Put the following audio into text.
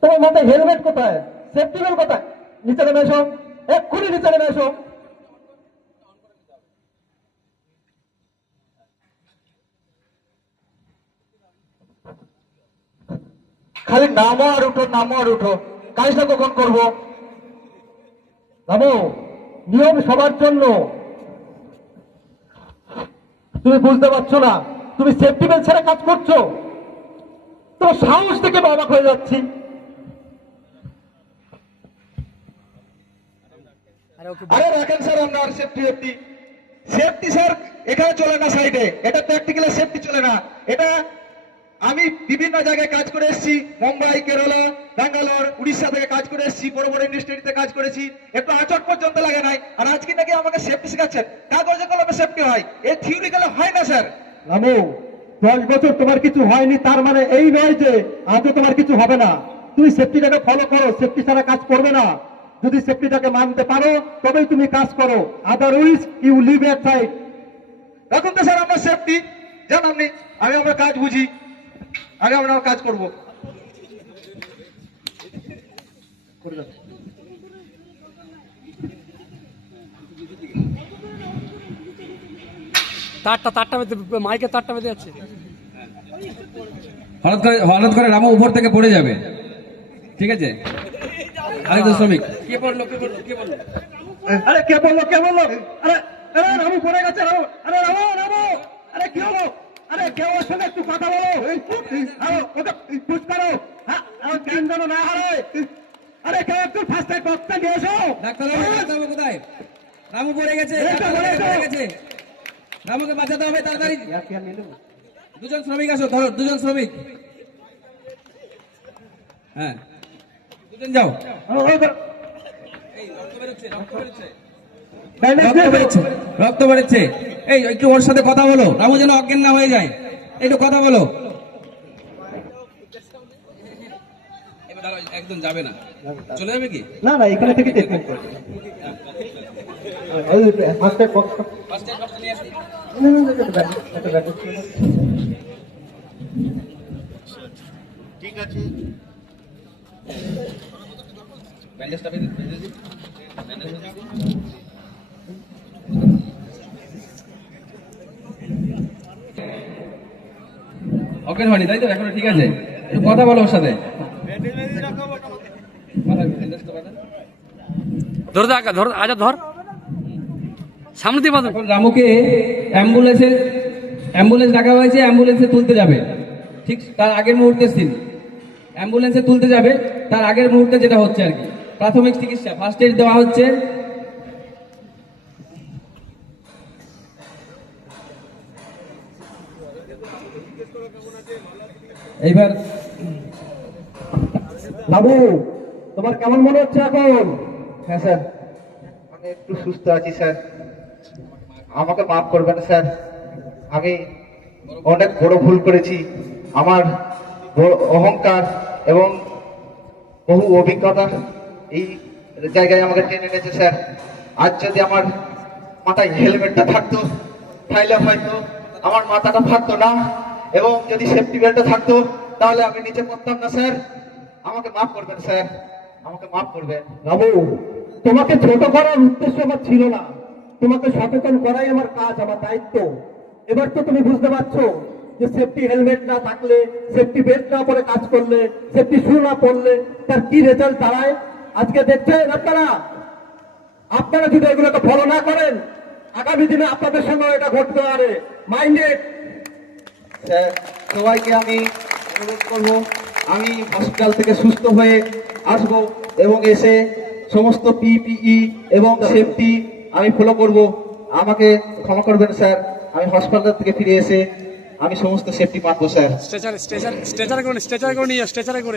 তোমার মাথায় হেলমেট কোথায়, সেফটি বেল্ট কোথায়? নিচে নেমে এসো, এক্ষুনি নিচে নেমে এসো। খালি নামো আর উঠো, নামো আর উঠো। কাজটা কখন করবো? নামো। নিয়ম সবার জন্য। তুমি বুঝতে পারছো না? তুমি সেফটি বেল্ট ছাড়া কাজ করছো। তোমার সাহস থেকে অবাক হয়ে যাচ্ছি। আরে রাখেন স্যার, আপনার সেফটি সেফটি সেফটি স্যার এখানে চলে না, সাইডে এটা প্র্যাকটিক্যাল সেফটি চলে না। এটা আমি বিভিন্ন জায়গায় কাজ করে এসেছি, মুম্বাই, কেরালা, ব্যাঙ্গালোর, উড়িষ্যা থেকে কাজ করে এসেছি, বড় বড় ইন্ডাস্ট্রিতে কাজ করেছি, একটু আচট পর্যন্ত লাগে নাই। আর আজকে নাকি আমাকে সেফটি শেখাচ্ছেন? কাগজে কলমে সেফটি হয়, এই থিওরিক্যালে হয় না স্যার। রামু, 10 বছর তোমার কিছু হয়নি তার মানে এই নয় যে আজও তোমার কিছু হবে না। তুমি সেফটিটাকে ফলো করো, সেফটি ছাড়া কাজ করবে না। যদি সেফটিটাকে মানতে পারো তবেই তুমি কাজ করো, otherwise you leave at side. রাখুন তো স্যার আমার সেফটি, জান আপনি, আমি আমার কাজ বুঝি, আগে আমরা কাজ করবো। তারটা মাইকের তারটা বেঁধে যাচ্ছে। হঠাৎ করে রামু উপর থেকে পড়ে যাবে, ঠিক আছে? আরেকজন শ্রমিক কে বললো? আরে কে বললো? আরে আরে রামু পড়ে গেছে। আরে রামু, আরে কি হলো? আরে কেউ ওর সঙ্গে একটু কথা বলো। ওকে পুশ করো। হ্যাঁ, কেন যেন না হারায়। আরে কেউ একটু ফার্স্ট এড বক্সটা নিয়ে এসো। ডাক্তারবাবু কোথায়? রামু পড়ে গেছে, রামুকে বাঁচাতে হবে তাড়াতাড়ি। দুজন শ্রমিক আসো, ধরো দুজন শ্রমিক। হ্যাঁ, দুজন যাও। রক্ত বেরোচ্ছে। এই একটু ওর সাথে কথা বলো, রামু যেন অজ্ঞান না হয়ে যায়, একটু কথা বলো। একদম যাবে না, চলে যাবে কি? না না, এখানে থেকে ট্রিটমেন্ট করো। ফার্স্ট এড বক্স নিয়ে আসি। ঠিক আছে, ব্যান্ডেজটা বেঁধে দিই। অজ্ঞান হয়নি তাই তো? এখনো ঠিক আছে? একটু কথা বলো ওর সাথে। ধর ধর সামনে দিয়ে বাঁধো। এখন রামুকে অ্যাম্বুলেন্স ডাকা হয়েছে, অ্যাম্বুলেন্সে তুলতে যাবে। ঠিক তার আগের মুহূর্তে সিন, অ্যাম্বুলেন্সে তুলতে যাবে তার আগের মুহূর্তে যেটা হচ্ছে আর কি, প্রাথমিক চিকিৎসা, ফার্স্ট এড দেওয়া হচ্ছে। এইবার বাবু, তোমার কেমন মনে হচ্ছে এখন? হ্যাঁ স্যার, আমি একটু সুস্থ আছি স্যার, আমাকে মাফ করবেন স্যার। আমি অনেক বড় ভুল করেছি। আমার বড় অহংকার এবং বহু অভিজ্ঞতা এই জায়গায় আমাকে টেনে এনেছে স্যার। আজ যদি আমার মাথায় হেলমেটটা থাকতো তাহলে হয়তো আমার মাথাটা ফাটতো না, এবং যদি সেফটি বেল্টটা থাকতো তাহলে আমি নিচে পড়তাম না স্যার। আমাকে মাফ করবেন স্যার, আমাকে মাফ করবেন। বাবু, তোমাকে ছোট করার উদ্দেশ্য আমার ছিল না, তোমাকে সচেতন করাই আমার কাজ, আমার দায়িত্ব। এবার তো তুমি বুঝতে পারছো যে সেফটি হেলমেট না থাকলে, সেফটি বেল্ট না পরে কাজ করলে, সেফটি শু না পরলে তার কি রেজাল্ট দাঁড়ায়। আজকে দেখছেন আপনারা যদি এগুলোকে ফলো না করেন আগামী দিনে আপনাদের সঙ্গে এটা ঘটতে পারে। মাইন্ডেড। স্যার, সবাইকে আমি অনুরোধ করবো, আমি হসপিটাল থেকে সুস্থ হয়ে আসব এবং এসে সমস্ত পিপিই এবং সেফটি আমি ফলো করব। আমাকে ক্ষমা করবেন স্যার, আমি হসপিটাল থেকে ফিরে এসে আমি সমস্ত সেফটি মানবো স্যার। স্ট্রেচারে করে নিয়ে স্ট্রেচারে করে